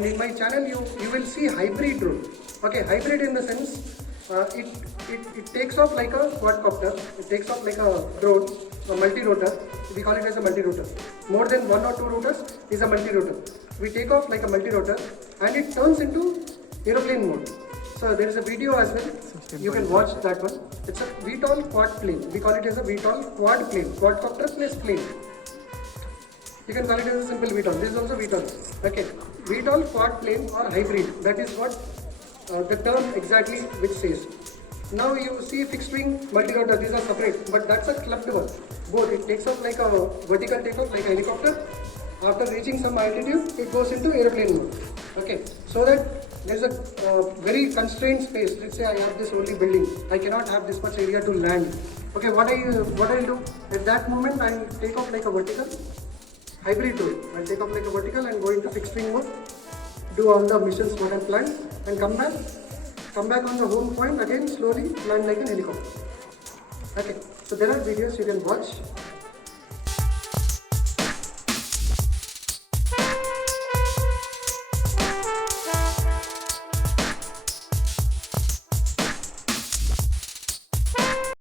In my channel, you will see hybrid drone. Okay, hybrid in the sense it takes off like a quadcopter. It takes off like a drone, a multi-rotor. We call it as a multi-rotor. More than one or two rotors is a multi-rotor. We take off like a multi-rotor and it turns into aeroplane mode. So there is a video as well. You can watch that one. It's a VTOL quad plane. We call it as a VTOL quad plane. Quadcopter plus plane. You can call it as a simple VTOL. This is also VTOL. Okay. VTOL quad plane or hybrid. That is what the term exactly which says. Now you see fixed wing, multi-rotor. These are separate, but that's a clubbed one. Both. It takes off like a vertical takeoff, like a helicopter. After reaching some altitude, it goes into airplane mode. Okay. So that there's a very constrained space. Let's say I have this only building. I cannot have this much area to land. Okay. What I'll do at that moment, I'll take off like a vertical. Hybrid drone. I'll take off like a vertical and go into fixed wing mode, do all the missions what I planned and come back on the home point again, slowly land like an helicopter. Okay, so there are videos you can watch.